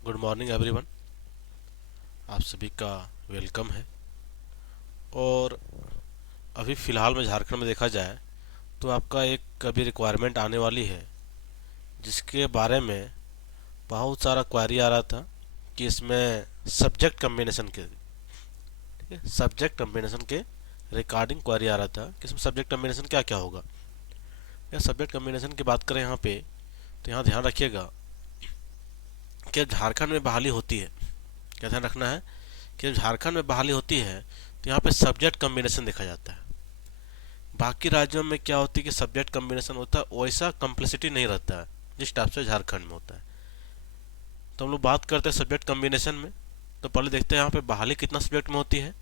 Good morning everyone. आप सभी का वेलकम है। और अभी फ़िलहाल में झारखंड में देखा जाए तो आपका एक अभी रिक्वायरमेंट आने वाली है, जिसके बारे में बहुत सारा क्वेरी आ रहा था कि इसमें सब्जेक्ट कम्बिनेशन के, ठीक है, सब्जेक्ट कम्बिनेशन के रिगार्डिंग क्वेरी आ रहा था कि इसमें सब्जेक्ट कम्बिनेशन क्या क्या होगा। या सब्जेक्ट कम्बिनेशन की बात करें यहाँ पे, तो यहाँ ध्यान रखिएगा कि झारखंड में बहाली होती है, क्या ध्यान रखना है कि जब झारखंड में बहाली होती है तो यहाँ पे सब्जेक्ट कम्बिनेशन देखा जाता है। बाकी राज्यों में क्या होती है कि सब्जेक्ट कम्बिनेशन होता है, वैसा कम्प्लेसिटी नहीं रहता है जिस टाइप से झारखंड में होता है। तो हम लोग बात करते हैं सब्जेक्ट कम्बिनेशन में। तो पहले देखते हैं यहाँ पे बहाली कितना सब्जेक्ट में होती है।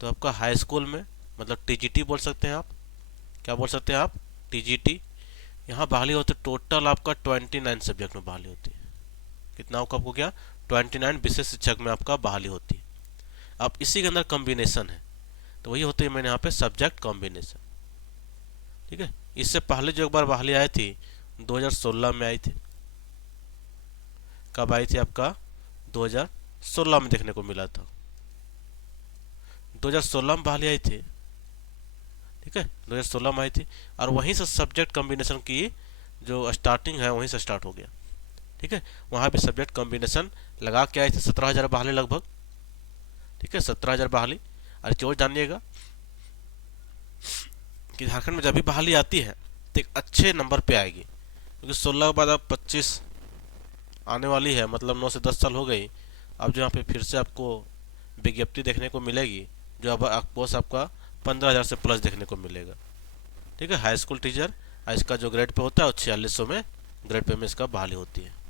तो आपका हाई स्कूल में, मतलब टीजीटी बोल सकते हैं आप। क्या बोल सकते हैं आप? टीजीटी। यहाँ बहाली होती है, टोटल आपका 29 सब्जेक्ट में बहाली होती है। कितना होगा आपको? क्या 29 विशेष शिक्षक में आपका बहाली होती है। अब इसी के अंदर कम्बिनेशन है, तो वही होती है मैंने यहाँ पे सब्जेक्ट कॉम्बिनेशन। ठीक है। इससे पहले जो एक बार बहाली आई थी 2016 में आई थी। कब आई थी? आपका 2016 में देखने को मिला था। 2016 में बहाली आई थी। ठीक है, 2016 में आई थी। और वहीं से सब्जेक्ट कॉम्बिनेशन की जो स्टार्टिंग है वहीं से स्टार्ट हो गया। ठीक है, वहाँ पे सब्जेक्ट कॉम्बिनेशन लगा के आई थी 17,000 बहाली लगभग। ठीक है, 17,000 बहाली। और क्यों जानिएगा कि झारखंड में जब भी बहाली आती है तो एक अच्छे नंबर पे आएगी, क्योंकि 16 के बाद अब 25 आने वाली है, मतलब 9 से 10 साल हो गई। अब जो यहाँ पे फिर से आपको विज्ञप्ति देखने को मिलेगी, जो अब पोस्ट आपका 15,000 से प्लस देखने को मिलेगा। ठीक है, हाई स्कूल टीचर। इसका जो ग्रेड पे होता है वो 4600 में ग्रेड पे में इसका बहाली होती है।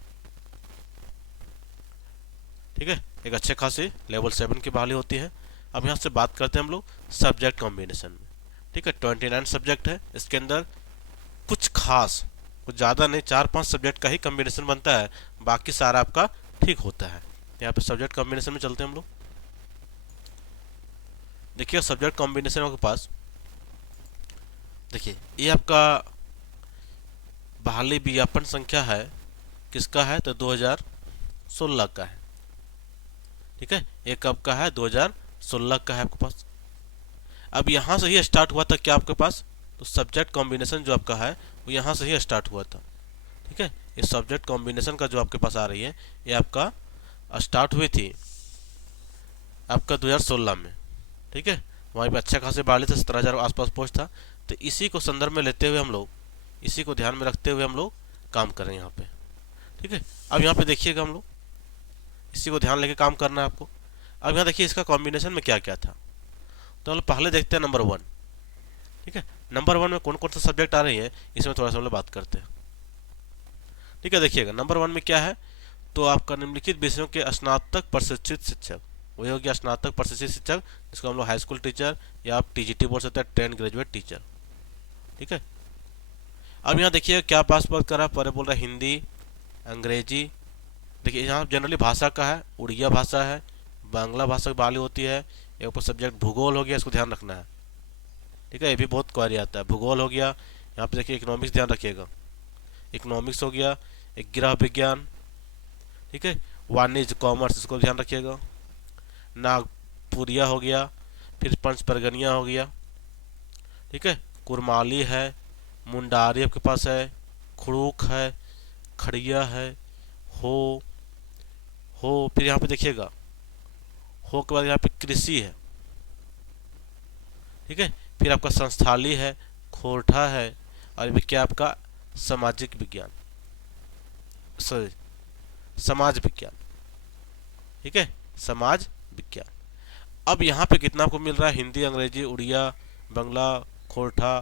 ठीक है, एक अच्छे खासी लेवल 7 की बहाली होती है। अब यहाँ से बात करते हैं हम लोग सब्जेक्ट कॉम्बिनेशन में। ठीक है, 29 सब्जेक्ट है, इसके अंदर कुछ खास, कुछ ज़्यादा नहीं, 4-5 सब्जेक्ट का ही कॉम्बिनेशन बनता है, बाकी सारा आपका ठीक होता है। यहाँ पे सब्जेक्ट कॉम्बिनेशन में चलते हैं हम लोग। देखिए सब्जेक्ट कॉम्बिनेशन के पास, देखिए ये आपका बहाली विज्ञापन संख्या है, किसका है? तो 2016 का है। ठीक है, ये कब का है? 2016 का है आपके पास। अब यहाँ से ही स्टार्ट हुआ था क्या आपके पास? तो सब्जेक्ट कॉम्बिनेशन जो आपका है वो यहाँ से ही स्टार्ट हुआ था। ठीक है, ये सब्जेक्ट कॉम्बिनेशन का जो आपके पास आ रही है, ये आपका स्टार्ट हुई थी आपका 2016 में। ठीक है, वहीं पे अच्छा खासे बढ़ा था, 17,000 आसपास पोस्ट था। तो इसी को संदर्भ में लेते हुए हम लोग, इसी को ध्यान में रखते हुए हम लोग काम कर रहे हैं यहाँ पे। ठीक है, अब यहाँ पे देखिएगा, हम लोग इसी को ध्यान लेके काम करना है आपको। अब यहाँ देखिए इसका कॉम्बिनेशन में क्या क्या था। तो हम लोग पहले देखते हैं नंबर 1। ठीक है, नंबर 1 में कौन कौन सा सब्जेक्ट आ रही है, इसमें थोड़ा सा हम लोग बात करते हैं। ठीक है, देखिएगा नंबर 1 में क्या है, तो आपका निम्नलिखित विषयों के स्नातक प्रशिक्षित शिक्षक, वही हो गया स्नातक प्रशिक्षित शिक्षक, जिसको हम लोग हाई स्कूल टीचर या आप टीजीटी बोल सकते हैं, ट्रेंड ग्रेजुएट टीचर। ठीक है, अब यहाँ देखिए क्या पास बात कर रहा है, पहले बोल रहा है हिंदी, अंग्रेजी। देखिए यहाँ जनरली भाषा का है, उड़िया भाषा है, बांग्ला भाषा की बहाली होती है। एक ऊपर सब्जेक्ट भूगोल हो गया, इसको ध्यान रखना है। ठीक है, ये भी बहुत क्वेरी आता है। भूगोल हो गया, यहाँ पे देखिए इकोनॉमिक्स ध्यान रखिएगा, इकोनॉमिक्स हो गया, एक गृह विज्ञान। ठीक है, वाणिज्य कॉमर्स, इसको ध्यान रखिएगा। नागपुरिया हो गया, फिर पंच परगनिया हो गया। ठीक है, कुरमाली है, मुंडारी आपके पास है, खुड़ूक है, खड़िया है, हो फिर यहाँ पे देखिएगा हो के बाद यहाँ पे कृषि है। ठीक है, फिर आपका संस्थाली है, खोरठा है, और भी क्या आपका सामाजिक विज्ञान, सॉरी समाज विज्ञान। ठीक है, समाज विज्ञान। अब यहाँ पे कितना आपको मिल रहा है? हिंदी, अंग्रेजी, उड़िया, बंगला, खोरठा।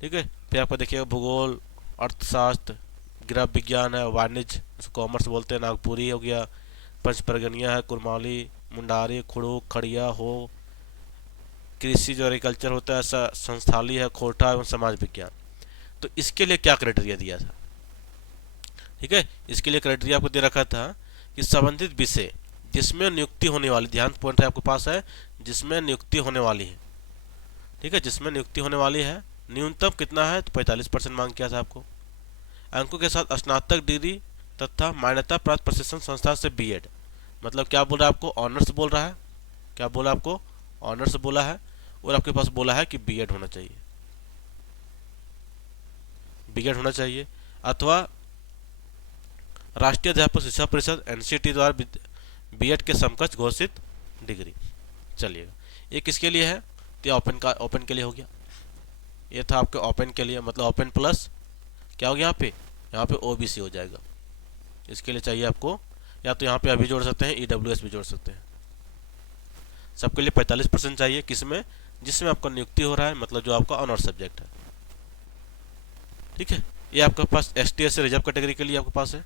ठीक है, फिर आपको देखिएगा भूगोल, अर्थशास्त्र, गृह विज्ञान है, वाणिज्य कॉमर्स बोलते हैं, नागपुरी हो गया, पंच परगनिया है, कुरमाली, मुंडारी, खुड़ू, खड़िया, हो, कृषि जो एग्रीकल्चर होता है, संस्थाली है, खोरठा एवं समाज विज्ञान। तो इसके लिए क्या क्राइटेरिया दिया था? ठीक है, इसके लिए क्राइटेरिया आपको दे रखा था कि संबंधित विषय जिसमें नियुक्ति होने वाली, ध्यान पॉइंट है आपके पास है, जिसमें नियुक्ति होने वाली है। ठीक है, जिसमें नियुक्ति होने वाली है, न्यूनतम कितना है? तो 45% मांग किया था आपको। अंकों के साथ स्नातक डिग्री तथा मान्यता प्राप्त प्रशिक्षण संस्था से बीएड। मतलब क्या बोल रहा है आपको, ऑनर्स बोल रहा है, क्या बोला आपको, ऑनर्स बोला है, और आपके पास बोला है कि बीएड होना चाहिए, बीएड होना चाहिए, अथवा राष्ट्रीय अध्यापक शिक्षा परिषद एनसीटी द्वारा बीएड के समकक्ष घोषित डिग्री। चलिएगा, ये किसके लिए है, तो ये ओपन का, ओपन के लिए हो गया। ये था आपके ओपन के लिए, मतलब ओपन प्लस क्या हो गया यहाँ पे ओबीसी हो जाएगा। इसके लिए चाहिए आपको, या तो यहाँ पे अभी जोड़ सकते हैं, ईडब्ल्यूएस भी जोड़ सकते हैं। सबके लिए 45% चाहिए, किसमें, जिसमें आपका नियुक्ति हो रहा है, मतलब जो आपका ऑनर सब्जेक्ट है। ठीक है, ये आपके पास एसटी एससी रिजर्व कैटेगरी के लिए आपके पास है।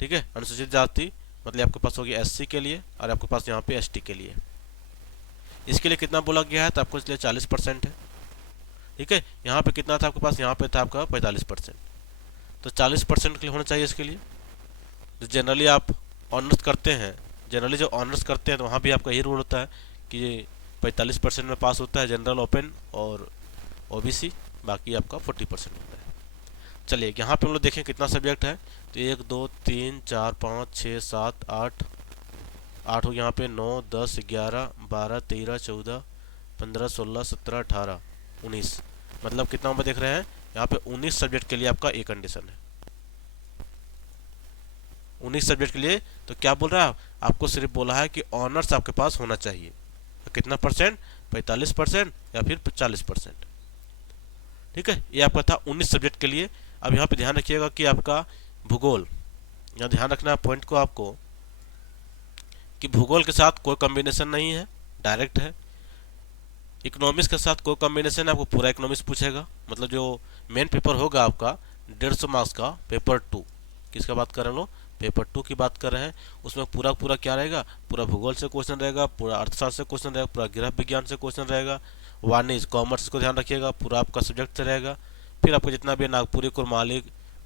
ठीक है, अनुसूचित जाति मतलब आपके पास होगी एससी के लिए, और आपके पास यहाँ पे एसटी के लिए। इसके लिए कितना बोला गया है, तो आपको इसलिए 40% है। ठीक है, यहाँ पे कितना था आपके पास, यहाँ पे था आपका 45%, तो 40% के लिए होना चाहिए इसके लिए। जो जनरली आप ऑनर्स करते हैं, जनरली जो ऑनर्स करते हैं तो वहाँ भी आपका यही रूल होता है कि 45% में पास होता है जनरल, ओपन और ओबीसी, बाकी आपका 40% होता है। चलिए यहाँ पे हम लोग देखें कितना सब्जेक्ट है, तो 1 2 3 4 5 6 7 8 8 हो, यहाँ पे 9 10 11 12 13 14 15 16 17 18 19, मतलब कितना नंबर देख रहे हैं यहाँ पे, 19 सब्जेक्ट के लिए आपका एक कंडीशन है, 19 सब्जेक्ट के लिए। तो क्या बोल रहा है आपको, सिर्फ बोला है कि ऑनर्स आपके पास होना चाहिए, तो कितना परसेंट, 45% या फिर 40%। ठीक है, ये आपका था 19 सब्जेक्ट के लिए। अब यहाँ पे ध्यान रखिएगा कि आपका भूगोल, यहाँ ध्यान रखना है पॉइंट को आपको, कि भूगोल के साथ कोई कॉम्बिनेशन नहीं है, डायरेक्ट है। इकोनॉमिक्स के साथ कोई कॉम्बिनेशन है, आपको पूरा इकोनॉमिक्स पूछेगा, मतलब जो मेन पेपर होगा आपका 150 मार्क्स का, पेपर 2, किसका बात कर रहे हैं लोग, पेपर 2 की बात कर रहे हैं। उसमें पूरा पूरा क्या रहेगा, पूरा भूगोल से क्वेश्चन रहेगा, पूरा अर्थशास्त्र से क्वेश्चन रहेगा, पूरा गृह विज्ञान से क्वेश्चन रहेगा, वाणिज्य कॉमर्स को ध्यान रखिएगा, पूरा आपका सब्जेक्ट से रहेगा। फिर आपको जितना भी नागपुरी, कुरमाली,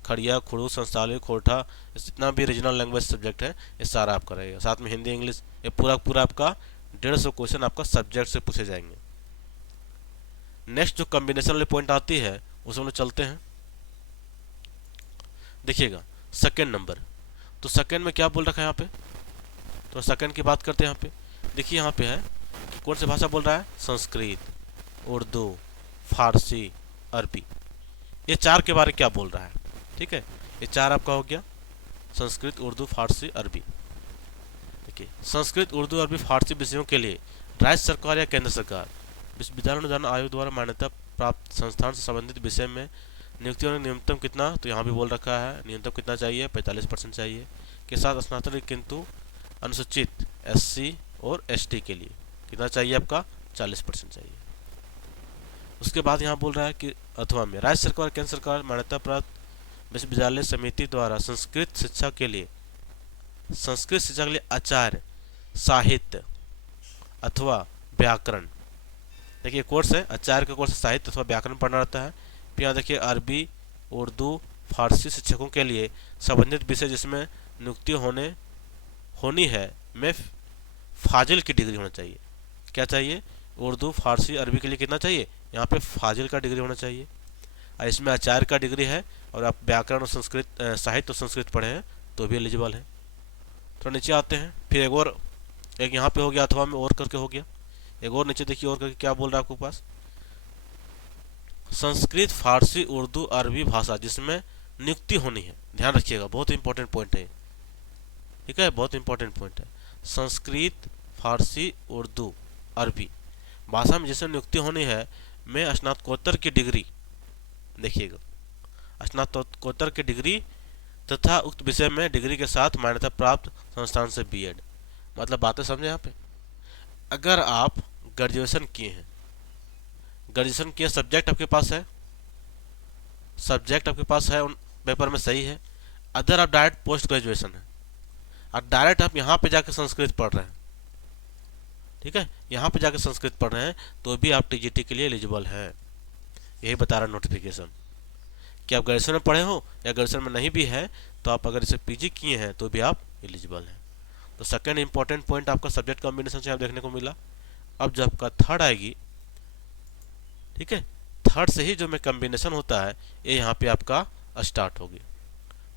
खड़िया, खुड़ू, संस्थाली, खोरठा, जितना भी रीजनल लैंग्वेज सब्जेक्ट है ये सारा आपका रहेगा, साथ में हिंदी, इंग्लिश, ये पूरा पूरा आपका 150 क्वेश्चन आपका सब्जेक्ट से पूछे जाएंगे। नेक्स्ट जो कॉम्बिनेशन वाली पॉइंट आती है उसे हम लोग चलते हैं, देखिएगा सेकेंड नंबर। तो सेकेंड में क्या बोल रखा है यहाँ पे, तो सेकेंड की बात करते हैं। यहाँ पे देखिए, यहाँ पे है कि कौन सी भाषा बोल रहा है, संस्कृत, उर्दू, फारसी, अरबी, ये चार के बारे में क्या बोल रहा है। ठीक है, ये चार आपका हो गया, संस्कृत, उर्दू, फारसी, अरबी। देखिए, संस्कृत, उर्दू, अरबी, फारसी विषयों के लिए राज्य सरकार या केंद्र सरकार विश्वविद्यालय अनुदान आयोग द्वारा मान्यता प्राप्त संस्थान से संबंधित विषय में नियुक्ति होने न्यूनतम कितना, तो यहाँ भी बोल रखा है न्यूनतम कितना चाहिए, 45% चाहिए, के साथ स्नातक, किंतु अनुसूचित एससी और एसटी के लिए कितना चाहिए आपका, 40% चाहिए। उसके बाद यहाँ बोल रहा है कि अथवा में राज्य सरकार, केंद्र सरकार मान्यता प्राप्त विश्वविद्यालय समिति द्वारा संस्कृत शिक्षा के लिए, संस्कृत शिक्षा के लिए आचार्य, साहित्य अथवा व्याकरण, देखिए कोर्स है, आचार्य का कोर्स साहित्य अथवा व्याकरण पढ़ना रहता है। फिर यहाँ देखिए अरबी, उर्दू, फारसी शिक्षकों के लिए संबंधित विषय जिसमें नियुक्ति होनी है में फाजिल की डिग्री होना चाहिए। क्या चाहिए, उर्दू, फारसी, अरबी के लिए कितना चाहिए, यहाँ पे फाजिल का डिग्री होना चाहिए। और इसमें आचार्य का डिग्री है, और आप व्याकरण और संस्कृत, साहित्य और संस्कृत पढ़े हैं तो भी एलिजिबल है। तो नीचे आते हैं, फिर एक यहाँ पे हो गया, अथवा में और करके हो गया, एक और नीचे देखिए और करके क्या बोल रहा है आपके पास, संस्कृत, फारसी, उर्दू, अरबी भाषा जिसमें नियुक्ति होनी है। ध्यान रखिएगा, बहुत इंपॉर्टेंट पॉइंट है। ठीक है, बहुत इंपॉर्टेंट पॉइंट है। संस्कृत, फारसी, उर्दू, अरबी भाषा में जिसमें नियुक्ति होनी है में स्नातकोत्तर की डिग्री, देखिएगा स्नातकोत्तर की डिग्री तथा उक्त विषय में डिग्री के साथ मान्यता प्राप्त संस्थान से बीएड। मतलब बातें समझे यहाँ पे, अगर आप ग्रेजुएशन किए हैं, ग्रेजुएशन किए, सब्जेक्ट आपके पास है, सब्जेक्ट आपके पास है उन पेपर में सही है, अदर आप डायरेक्ट पोस्ट ग्रेजुएशन है, और डायरेक्ट आप यहाँ पे जाकर संस्कृत पढ़ रहे हैं, ठीक है, यहाँ पे जाकर संस्कृत पढ़ रहे हैं, तो भी आप टीजीटी के लिए एलिजिबल हैं। यही बता रहा नोटिफिकेशन कि आप ग्रेजुएशन में पढ़े हो या ग्रेजुएशन में नहीं भी है, तो आप अगर इसे पीजी किए हैं तो भी आप एलिजिबल हैं। तो सेकेंड इंपॉर्टेंट पॉइंट आपका सब्जेक्ट कॉम्बिनेशन से आप देखने को मिला। अब जब आपका थर्ड आएगी, ठीक है, थर्ड से ही जो में कॉम्बिनेशन होता है ये यहाँ पे आपका स्टार्ट होगी।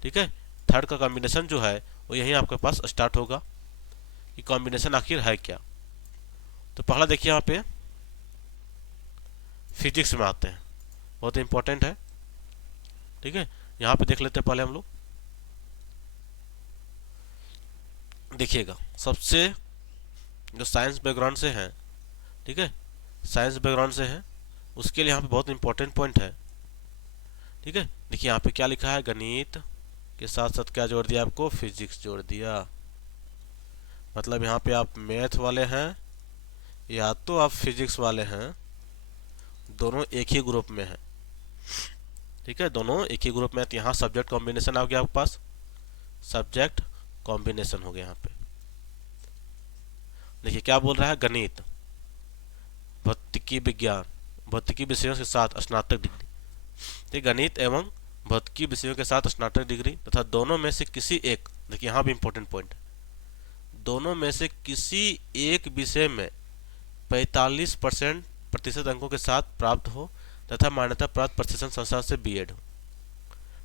ठीक है, थर्ड का कॉम्बिनेशन जो है वो यहीं आपके पास स्टार्ट होगा कि कॉम्बिनेशन आखिर है क्या। तो पहला देखिए यहाँ पे फिजिक्स में आते हैं, बहुत इंपॉर्टेंट है। ठीक है, यहाँ पे देख लेते हैं पहले हम लोग। देखिएगा, सबसे जो साइंस बैकग्राउंड से है, ठीक है, साइंस बैकग्राउंड से है, उसके लिए यहाँ पे बहुत इंपॉर्टेंट पॉइंट है। ठीक है, देखिए यहाँ पे क्या लिखा है, गणित के साथ साथ क्या जोड़ दिया आपको, फिजिक्स जोड़ दिया। मतलब यहाँ पे आप मैथ वाले हैं या तो आप फिजिक्स वाले हैं, दोनों एक ही ग्रुप में हैं। ठीक है, दोनों एक ही ग्रुप में है, तो यहाँ सब्जेक्ट कॉम्बिनेशन आ गया आपके पास, सब्जेक्ट कॉम्बिनेशन हो गया यहाँ पे। देखिए क्या बोल रहा है, गणित, भौतिकी विज्ञान, भौतिकी विषयों के साथ स्नातक डिग्री। ठीक, गणित एवं भौतिकी विषयों के साथ स्नातक डिग्री तथा दोनों में से किसी एक, देखिए यहाँ भी इंपॉर्टेंट पॉइंट है, दोनों में से किसी एक विषय में 45% प्रतिशत अंकों के साथ प्राप्त हो तथा मान्यता प्राप्त प्रतिष्ठान संस्थान से बीएड हो।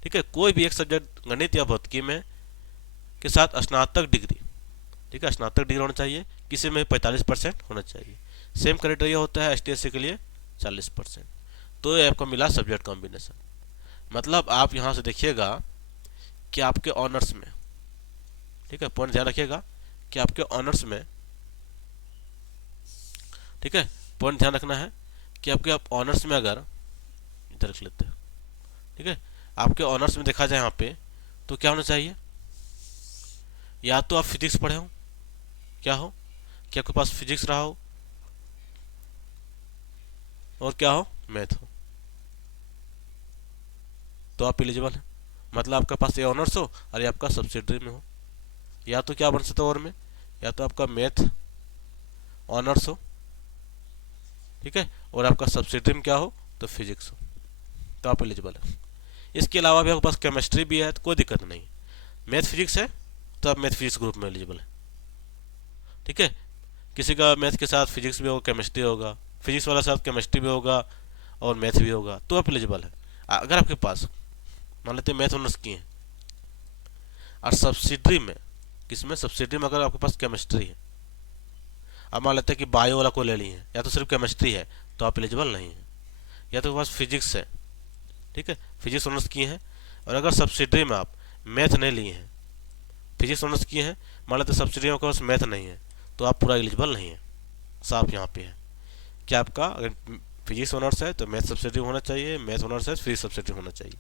ठीक है, कोई भी एक सब्जेक्ट गणित या भौतिकी में के साथ स्नातक डिग्री, ठीक है, स्नातक डिग्री होना चाहिए, किसी में 45% होना चाहिए। सेम क्राइटेरिया होता है एसटीएससी के लिए 40%। तो ये आपको मिला सब्जेक्ट कॉम्बिनेशन। मतलब आप यहाँ से देखिएगा कि आपके ऑनर्स में, ठीक है, पॉइंट ध्यान रखिएगा कि आपके ऑनर्स में, ठीक है, पॉइंट ध्यान रखना है कि आपके आप ऑनर्स में, अगर इधर रख लेते हैं, ठीक है, आपके ऑनर्स में देखा जाए यहाँ पे तो क्या होना चाहिए, या तो आप फिजिक्स पढ़े हो, क्या हो कि आपके पास फिजिक्स रहा हो, और क्या हो, मैथ हो, तो आप एलिजिबल हैं। मतलब आपके पास ये ऑनर्स हो और ये आपका सब्सिडरी में हो, या तो क्या बन सकता है और में, या तो आपका मैथ ऑनर्स हो, ठीक है, और आपका सब्सिडरी में क्या हो, तो फिजिक्स हो, तो आप एलिजिबल है। इसके अलावा भी आपके पास केमिस्ट्री भी है तो कोई दिक्कत नहीं, मैथ फिजिक्स है तो आप मैथ फिजिक्स ग्रुप में एलिजिबल है। ठीक है, किसी का मैथ के साथ फिजिक्स भी होगा, केमिस्ट्री होगा, फिजिक्स वाला साथ केमिस्ट्री भी होगा और मैथ भी होगा, तो आप एलिजिबल है। अगर आपके पास मान लेते हैं मैथ ऑनर्स की है और सब्सिडरी में, किसमें, सब्सिडरी में अगर आपके पास केमिस्ट्री है, अब मान लेते हैं कि बायो वाला को ले ली है, या तो सिर्फ केमिस्ट्री है, तो आप एलिजिबल नहीं है। या तो आपके पास फिजिक्स है, ठीक है, फिजिक्स ऑनर्स की है, और अगर सब्सिडरी में आप मैथ नहीं लिए हैं, फिजिक्स ऑनर्स किए हैं, मान लेते सब्सिडरी में आपके पास मैथ नहीं है, तो आप पूरा एलिजिबल नहीं है। साफ यहाँ पे है कि आपका अगर फिजिक्स ऑनर्स है तो मैथ सब्सिडरी होना चाहिए, मैथ ऑनर्स है फिजिक्स सब्सिडरी होना चाहिए।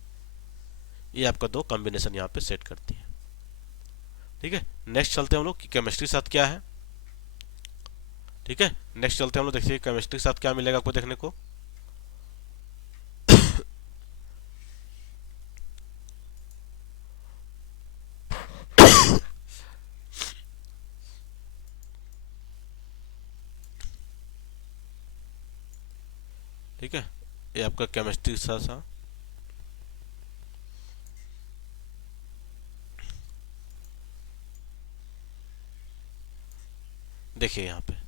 ये आपका दो कॉम्बिनेशन यहाँ पे सेट करती है। ठीक है, नेक्स्ट चलते हैं हम लोग कि केमिस्ट्री के साथ क्या है। ठीक है, नेक्स्ट चलते हैं हम लोग, देखिए केमिस्ट्री के साथ क्या मिलेगा आपको देखने को। ठीक है, ये आपका केमिस्ट्री के साथ था। देखिए यहाँ पे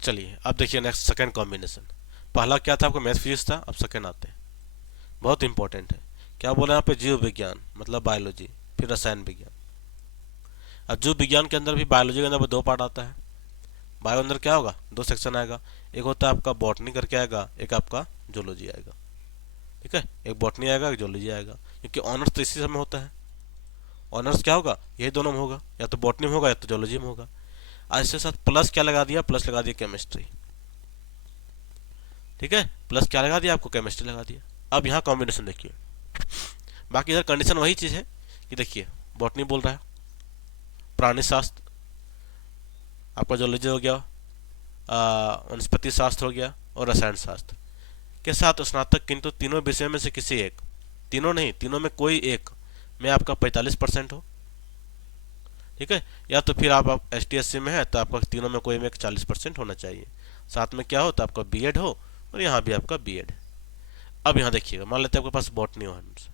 चलिए अब देखिए नेक्स्ट सेकंड कॉम्बिनेशन। पहला क्या था आपका, मैथ फिजिक्स था, अब सेकंड आते हैं, बहुत इंपॉर्टेंट है। क्या बोला यहाँ पे, जीव विज्ञान मतलब बायोलॉजी, फिर रसायन विज्ञान। अब जीव विज्ञान के अंदर भी बायोलॉजी के अंदर भी दो पार्ट आता है। बायो अंदर क्या होगा, दो सेक्शन आएगा, एक होता है आपका बॉटनी करके आएगा, एक आपका जूलॉजी आएगा। ठीक है, एक बॉटनी आएगा, एक जूलॉजी आएगा, क्योंकि ऑनर्स तो इसी सब में होता है। ऑनर्स क्या होगा, यही दोनों में होगा, या तो बॉटनी में होगा या तो जूलॉजी में होगा। आज इसके साथ प्लस क्या लगा दिया, प्लस लगा दिया केमिस्ट्री। ठीक है, प्लस क्या लगा दिया आपको, केमिस्ट्री लगा दिया। अब यहाँ कॉम्बिनेशन देखिए, बाकी इधर कंडीशन वही चीज़ है कि देखिए बॉटनी बोल रहा है, प्राणी शास्त्र आपका जूलॉजी हो गया, वनस्पति शास्त्र हो गया, और रसायन शास्त्र के साथ स्नातक, किंतु तीनों विषय में से किसी एक, तीनों नहीं, तीनों में कोई एक में आपका 45% हो। ठीक है, या तो फिर आप एस टी एस सी में है तो आपका तीनों में कोई में 40% होना चाहिए। साथ में क्या हो, तो आपका बीएड हो, और यहाँ भी आपका बीएड है। अब यहाँ देखिएगा, मान लेते हैं आपके पास बॉटनी ऑनर्स,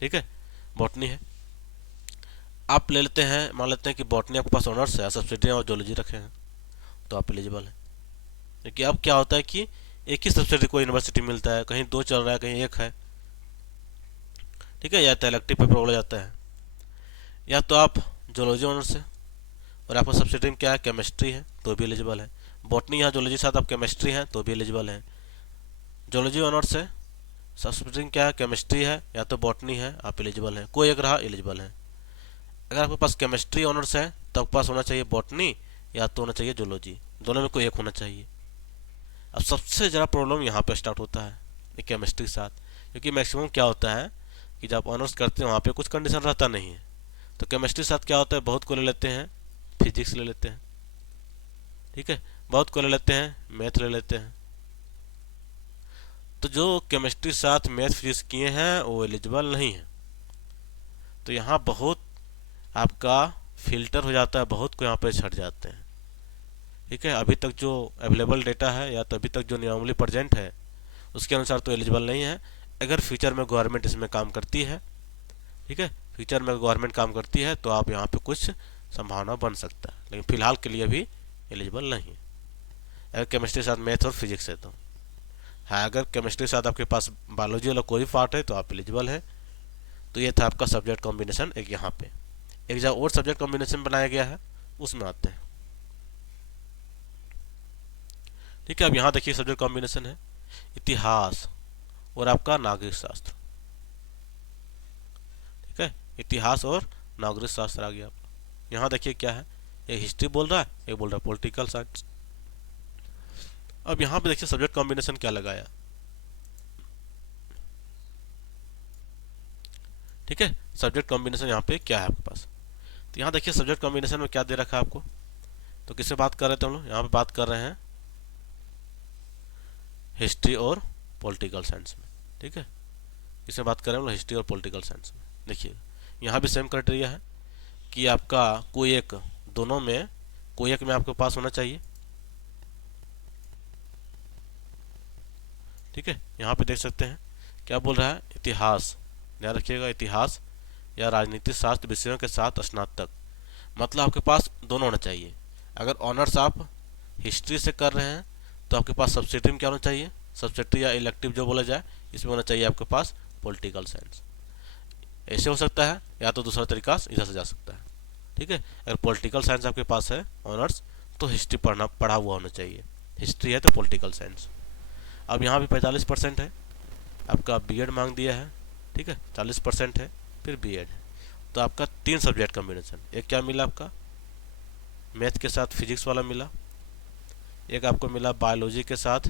ठीक है, बॉटनी है, आप ले लेते हैं, मान लेते हैं कि बॉटनी आपके पास ऑनर्स है, सब्सिडी और जोलॉजी रखे हैं, तो आप एलिजिबल हैं। क्योंकि अब क्या होता है कि एक ही सब्सिडी को यूनिवर्सिटी मिलता है, कहीं दो चल रहा है, कहीं एक है, ठीक है, या तो इलेक्टिव पेपर बोला जाता है, या तो आप जोलॉजी ऑनर्स है और आपका सब्सिडी में क्या है, केमिस्ट्री है, तो भी एलिजिबल है। बॉटनी यहाँ जोलॉजी साथ आप केमिस्ट्री है तो भी एलिजिबल है। जोलॉजी ऑनर्स है, सब्सिडी क्या है, केमिस्ट्री है या तो बॉटनी है, आप एलिजिबल हैं, कोई एक रहा एलिजिबल है। अगर आपके पास केमिस्ट्री ऑनर्स है तो आपके पास होना चाहिए बॉटनी या तो होना चाहिए जोलॉजी, दोनों में कोई एक होना चाहिए। अब सबसे ज़्यादा प्रॉब्लम यहाँ पे स्टार्ट होता है केमिस्ट्री के साथ, क्योंकि मैक्सिमम क्या होता है कि जब ऑनर्स करते हैं वहाँ पे कुछ कंडीशन रहता नहीं है, तो केमिस्ट्री के साथ क्या होता है, बहुत को ले लेते हैं, फिजिक्स ले लेते हैं, ठीक है, बहुत को ले लेते हैं, मैथ ले लेते हैं। तो जो केमिस्ट्री के साथ मैथ फिजिक्स किए हैं वो एलिजिबल नहीं है। तो यहाँ बहुत आपका फिल्टर हो जाता है, बहुत को यहाँ पे छट जाते हैं, ठीक है। अभी तक जो अवेलेबल डेटा है या तो अभी तक जो नियमावली प्रेजेंट है उसके अनुसार तो एलिजिबल नहीं है। अगर फ्यूचर में गवर्नमेंट इसमें काम करती है, ठीक है, फ्यूचर में गवर्नमेंट काम करती है तो आप यहाँ पे कुछ संभावना बन सकता है, लेकिन फिलहाल के लिए भी एलिजिबल नहीं है अगर केमिस्ट्री के साथ मैथ और फिजिक्स है तो। हाँ, अगर केमिस्ट्री के साथ आपके पास बायोलॉजी वाला कोई पार्ट है तो आप एलिजिबल है। तो ये था आपका सब्जेक्ट कॉम्बिनेशन। एक यहाँ पे एक जगह और सब्जेक्ट कॉम्बिनेशन बनाया गया है, उसमें आते हैं, ठीक है। अब यहाँ देखिए सब्जेक्ट कॉम्बिनेशन है इतिहास और आपका नागरिक शास्त्र, ठीक है, इतिहास और नागरिक शास्त्र आ गया। यहाँ देखिए क्या है, एक हिस्ट्री बोल रहा है, एक बोल रहा है पॉलिटिकल साइंस। अब यहाँ पे देखिए सब्जेक्ट कॉम्बिनेशन क्या लगाया, ठीक है, सब्जेक्ट कॉम्बिनेशन यहाँ पे क्या है आपके पास। तो यहाँ देखिए सब्जेक्ट कॉम्बिनेशन में क्या दे रखा है आपको, तो किससे बात कर रहे थे हम लोग, यहाँ पे बात कर रहे हैं हिस्ट्री और पॉलिटिकल साइंस में, ठीक है, किससे बात कर रहे हैं हम लोग, हिस्ट्री और पॉलिटिकल साइंस में। देखिए यहाँ भी सेम क्राइटेरिया है कि आपका कोई एक, दोनों में कोई एक में आपके पास होना चाहिए, ठीक है। यहाँ पे देख सकते हैं क्या बोल रहा है, इतिहास, ध्यान रखिएगा, इतिहास या राजनीतिक शास्त्र विषयों के साथ स्नातक, मतलब आपके पास दोनों होना चाहिए। अगर ऑनर्स आप हिस्ट्री से कर रहे हैं तो आपके पास सब्सिडी में क्या होना चाहिए, सब्सिडी या इलेक्टिव जो बोला जाए, इसमें होना चाहिए आपके पास पॉलिटिकल साइंस। ऐसे हो सकता है या तो दूसरा तरीका इधर से जा सकता है, ठीक है। अगर पॉलिटिकल साइंस आपके पास है ऑनर्स तो हिस्ट्री पढ़ा हुआ होना चाहिए, हिस्ट्री है तो पॉलिटिकल साइंस। अब यहाँ भी 45% है, आपका बीएड मांग दिया है, ठीक है, 40% है, फिर बीएड है। तो आपका 3 सब्जेक्ट कॉम्बिनेशन, एक क्या मिला आपका, मैथ के साथ फिजिक्स वाला मिला, एक आपको मिला बायोलॉजी के साथ,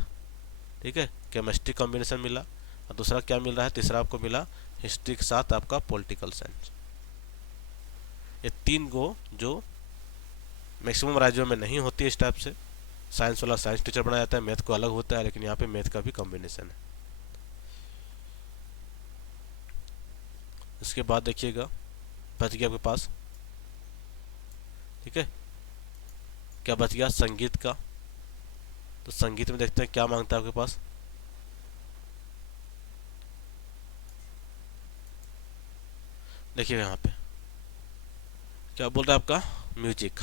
ठीक है, केमिस्ट्री कॉम्बिनेशन मिला, और दूसरा क्या मिल रहा है, तीसरा आपको मिला हिस्ट्री के साथ आपका पॉलिटिकल साइंस। ये 3 गो जो मैक्सिमम राज्यों में नहीं होती है इस टाइप से, साइंस वाला साइंस टीचर बनाया जाता है, मैथ को अलग होता है, लेकिन यहाँ पे मैथ का भी कॉम्बिनेशन है। इसके बाद देखिएगा बच गया आपके पास, ठीक है, क्या बच गया, संगीत का। तो संगीत में देखते हैं क्या मांगता है आपके पास, देखिए यहाँ पे क्या बोल रहा है आपका, म्यूजिक,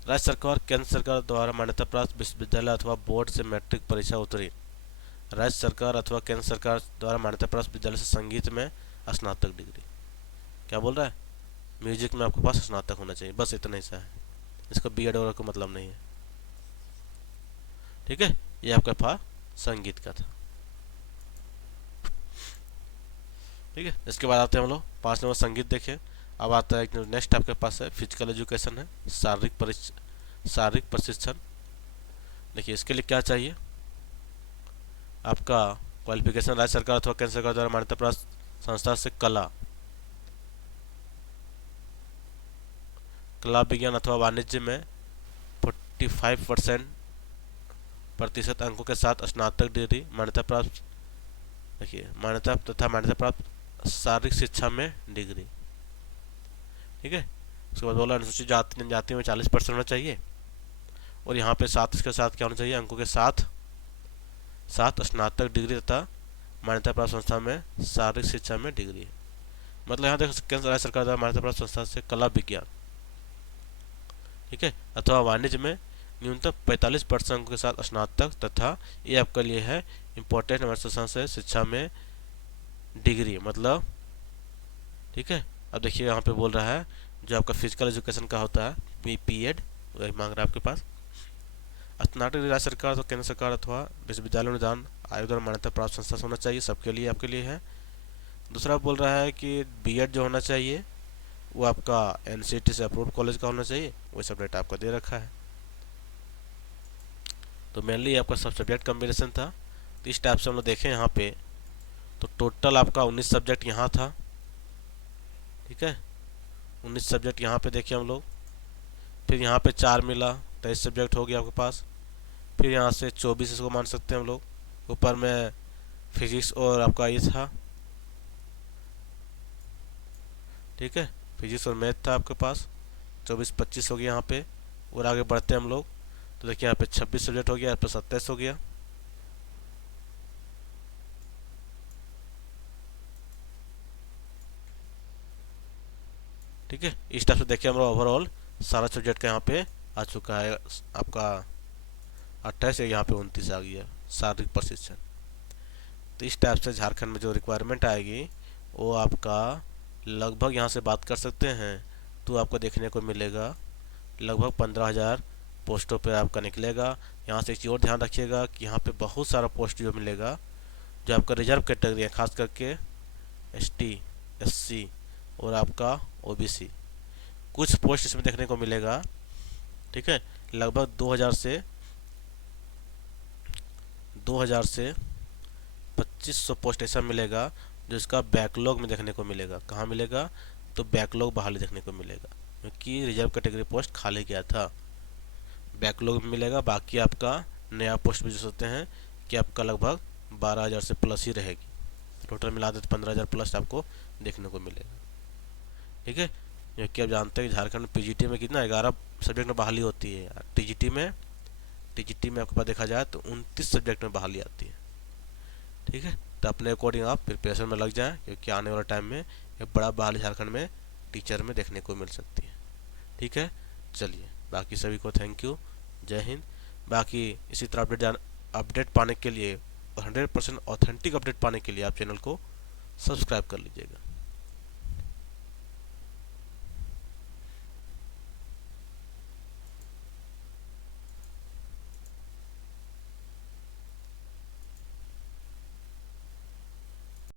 राज्य सरकार केंद्र सरकार द्वारा मान्यता प्राप्त विश्वविद्यालय अथवा बोर्ड से मैट्रिक परीक्षा उत्तीर्ण, राज्य सरकार अथवा केंद्र सरकार द्वारा मान्यता प्राप्त विद्यालय से संगीत में स्नातक डिग्री। क्या बोल रहा है, म्यूजिक में आपके पास स्नातक होना चाहिए, बस इतना ही सा है, इसका बीएड वगैरह का मतलब नहीं है, ठीक है। ये आपका था संगीत का था, ठीक है। इसके बाद आते हैं हम लोग 5 नंबर संगीत देखें। अब आता है नेक्स्ट आपके पास है फिजिकल एजुकेशन है, शारीरिक प्रशिक्षण। देखिए इसके लिए क्या चाहिए, आपका क्वालिफिकेशन राज्य सरकार अथवा केंद्र सरकार द्वारा मान्यता प्राप्त संस्था से कला विज्ञान अथवा वाणिज्य में 45% अंकों के साथ स्नातक डिग्री मान्यता प्राप्त, देखिए मान्यता तथा मान्यता प्राप्त शारीरिक शिक्षा में डिग्री, ठीक है। उसके बाद बोला अनुसूचित जाति जनजाति में 40% होना चाहिए, और यहाँ पे साथ इसके साथ क्या होना चाहिए, अंकों के साथ स्नातक डिग्री तथा मान्यता प्राप्त संस्था में शारीरिक शिक्षा में डिग्री है। मतलब यहाँ देखो केंद्र राज्य सरकार द्वारा मान्यता प्राप्त संस्था से कला विज्ञान, ठीक है, अथवा वाणिज्य में न्यूनतम 45% अंकों के साथ स्नातक, तथा ये आपके लिए है इम्पोर्टेंट संस्था से शिक्षा में डिग्री मतलब, ठीक है। अब देखिए यहाँ पे बोल रहा है जो आपका फिजिकल एजुकेशन का होता है पीएड, वही मांग रहा है आपके पास। स्नातक राज्य सरकार तो केंद्र सरकार अथवा विश्वविद्यालय अनुदान आयोग द्वारा मान्यता प्राप्त संस्था से होना चाहिए, सबके लिए आपके लिए है। दूसरा बोल रहा है कि बीएड जो होना चाहिए वो आपका एनसीटी से अप्रूव्ड कॉलेज का होना चाहिए, वही सब्जेक्ट आपका दे रखा है। तो मेनली आपका सब सब्जेक्ट कम्बिनेशन था। तो इस टाइप से हम लोग देखें यहाँ पे तो टोटल आपका 19 सब्जेक्ट यहाँ था, ठीक है, 19 सब्जेक्ट यहाँ पे देखे हम लोग। फिर यहाँ पे 4 मिला, 23 सब्जेक्ट हो गया आपके पास। फिर यहाँ से 24 इसको मान सकते हैं हम लोग। ऊपर में फिजिक्स और आपका ये था, ठीक है, फिजिक्स और मैथ था आपके पास। 24-25 हो गया यहाँ पे। और आगे बढ़ते हैं हम लोग तो देखिए यहाँ पे 26 सब्जेक्ट हो गया, यहाँ पे 27 हो गया, ठीक है। इस टाइप से देखिए हमारा ओवरऑल सारा सब्जेक्ट का यहाँ पे आ चुका है आपका 28 यहाँ पे 29 आ गया शारीरिक प्रशिक्षण। तो इस टाइप से झारखंड में जो रिक्वायरमेंट आएगी वो आपका लगभग यहाँ से बात कर सकते हैं तो आपको देखने को मिलेगा लगभग 15,000 पोस्टों पे आपका निकलेगा। यहाँ से एक चीज़ और ध्यान रखिएगा कि यहाँ पे बहुत सारा पोस्ट जो मिलेगा जो आपका रिजर्व कैटेगरी है, खास करके एसटी, एससी और आपका ओबीसी, कुछ पोस्ट इसमें देखने को मिलेगा, ठीक है। लगभग 2000 से 2500 पोस्ट ऐसा मिलेगा जो इसका बैकलॉग में देखने को मिलेगा। कहाँ मिलेगा? तो बैकलॉग बहाली देखने को मिलेगा क्योंकि रिजर्व कैटेगरी पोस्ट खाली गया था, बैकलॉग में मिलेगा। बाकी आपका नया पोस्ट भी जो होते हैं कि आपका लगभग 12,000 से प्लस ही रहेगी, टोटल मिला दे तो 15,000 प्लस आपको देखने को मिलेगा, ठीक है। क्योंकि आप जानते हैं कि झारखंड में पीजीटी में कितना 11 सब्जेक्ट में बहाली होती है, टीजीटी में आपके पास देखा जाए तो 29 सब्जेक्ट में बहाली आती है, ठीक है। तो अपने अकॉर्डिंग आप प्रिपरेशन में लग जाएं क्योंकि आने वाले टाइम में एक बड़ा बहाली झारखंड में टीचर में देखने को मिल सकती है, ठीक है। चलिए, बाकी सभी को थैंक यू, जय हिंद। बाकी इसी तरह अपडेट पाने के लिए और 100% ऑथेंटिक अपडेट पाने के लिए आप चैनल को सब्सक्राइब कर लीजिएगा।